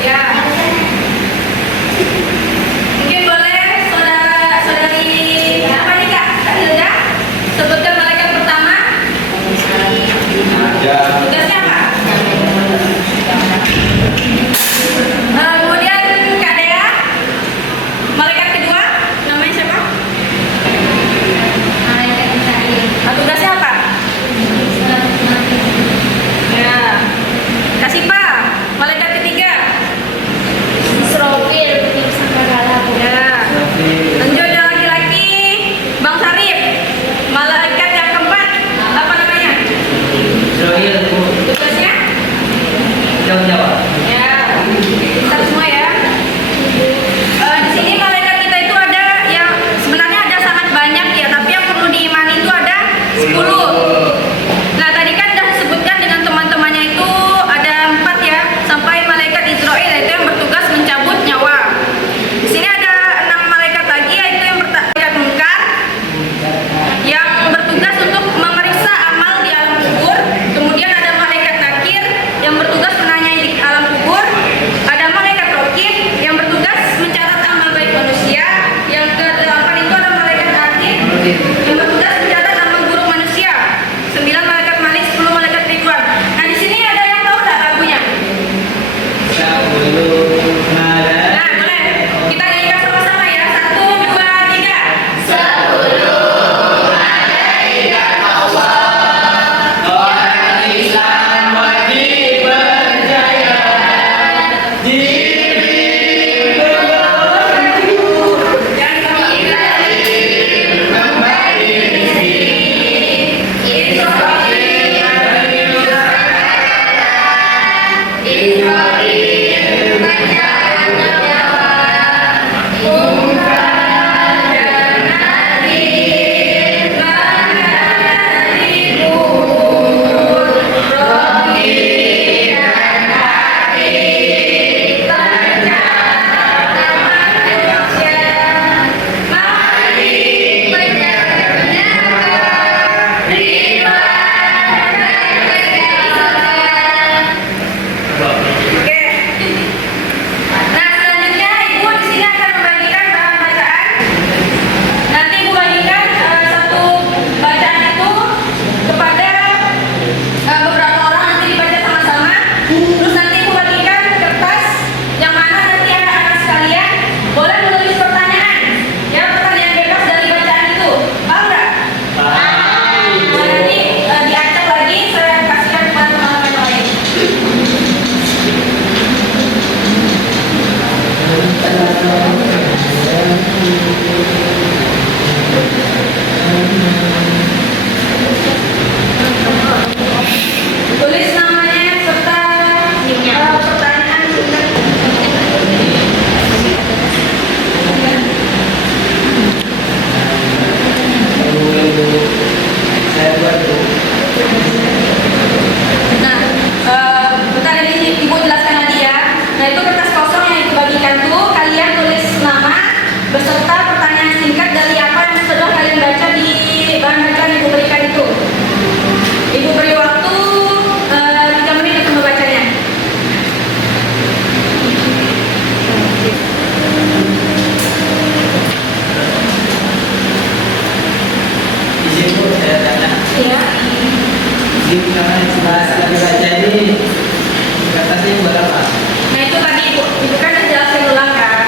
Ya. Mungkin boleh saudara-saudari apa nih Kak? Kak Hilda? Sebutkan malaikat pertama. Tugasnya apa? Kemudian Kak Dea, malaikat kedua, namanya siapa? Malaikat Israel. Tugasnya apa? Ya. Kasih Pak, malaikat ketiga. Israfil, peniup sangkakala. Ya. Lanjut yang laki-laki, Bang Sarip. Malaikat yang keempat, apa namanya? Israel, Bu. Tugasnya? Jawab. Ya. Pintar semua ya. Di sini malaikat kita itu ada yang sebenarnya ada sangat banyak ya, tapi yang perlu diimani itu ada 10. Nah, tadi kan sudah disebutkan dengan teman-temannya itu ada 4 ya, sampai malaikat Israel yaitu yang bertugas mencabut nyawa. Di sini ada 6 malaikat lagi yaitu yang malaikat mungkar yang bertugas untuk memeriksa amal di alam kubur. Kemudian ada malaikat nakir yang bertugas menanyai di alam kubur. Ada malaikat rokib yang bertugas mencatat amal baik manusia. Yang ke-8 itu ada malaikat atid yang bertugas mencatat amal buruk manusia. 9 malaikat malik, 10 malaikat ridwan. Nah, di sini ada yang tahu nggak lagunya? Nah, boleh. Kita nyanyikan sama-sama ya. 1, 2, 3. Orang Islam wajib berjaya. Oke. Nah, selanjutnya Ibu di sini akan membagikan bahan bacaan. Nanti Ibu bagikan satu bacaan itu kepada beberapa orang, nanti dibaca sama-sama. Terus nanti Ibu bagikan kertas yang mana nanti anak-anak sekalian boleh menulis pertanyaan. Ya, pertanyaan bebas dari bacaan itu. Paham nggak? Nah, nanti diacak lagi, saya kasihkan kepada teman-teman yang lain. Tulis namanya serta pertanyaan singkat. Nah, bentar ini Ibu jelaskan lagi ya. Nah, itu kertas kosong yang Ibu bagikan tuh kalian tulis nama beserta pertanyaan singkat dari apa yang sudah kalian baca di bahan bacaan Ibu berikan itu. Ibu beri waktu 3 menit untuk membacanya. Izin Bu, saya tanya. Iya. Izin karena lagi baca ini kertasnya buat apa? Nah, itu tadi Ibu kan sudah jelasin ulang kan.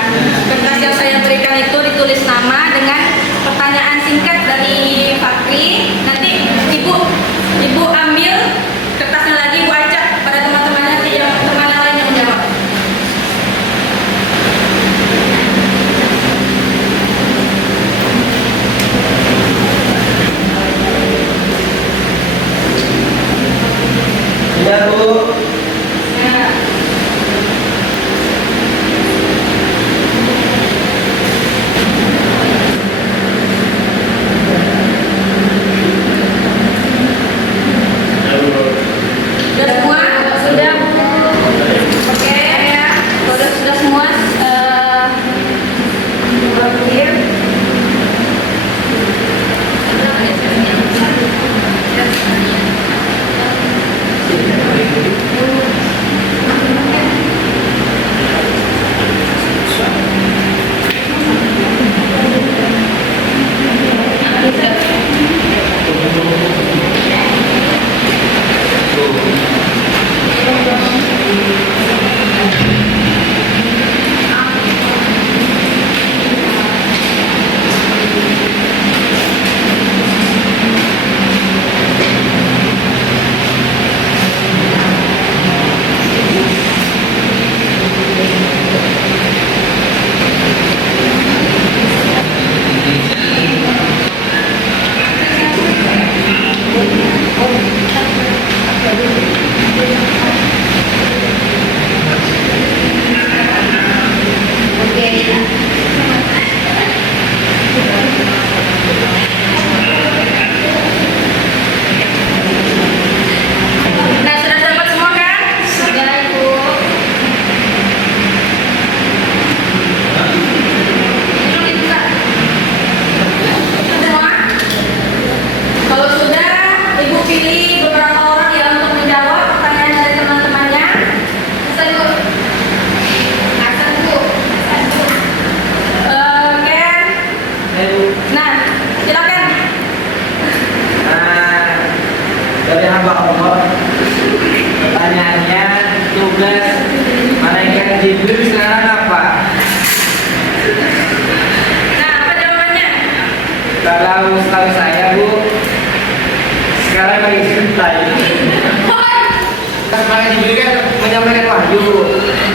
Kertas yang saya berikan itu ditulis nama dengan pertanyaan singkat dari Fakri. Nanti Ibu ambil kertasnya lagi, Ibu acak pada teman-teman nanti yang teman yang lain yang menjawab. Iya Bu. Nah, tugas malaikat Jibril sekarang apa? Nah, apa jawabannya? Kalau setahu saya Bu, sekarang lagi santai. Malaikat Jibril kan menyampaikan wahyu,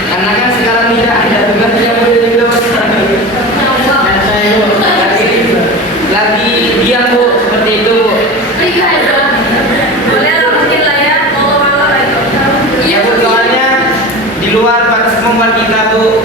karena kan sekarang tidak ada tugasnya Bu jadi beliau santai Bu. Lagi diam Bu, seperti itu Bu. Boleh lah mungkin lah ya, mau malam itu. Ya Bu, soalnya di luar batas kemampuan kita Bu.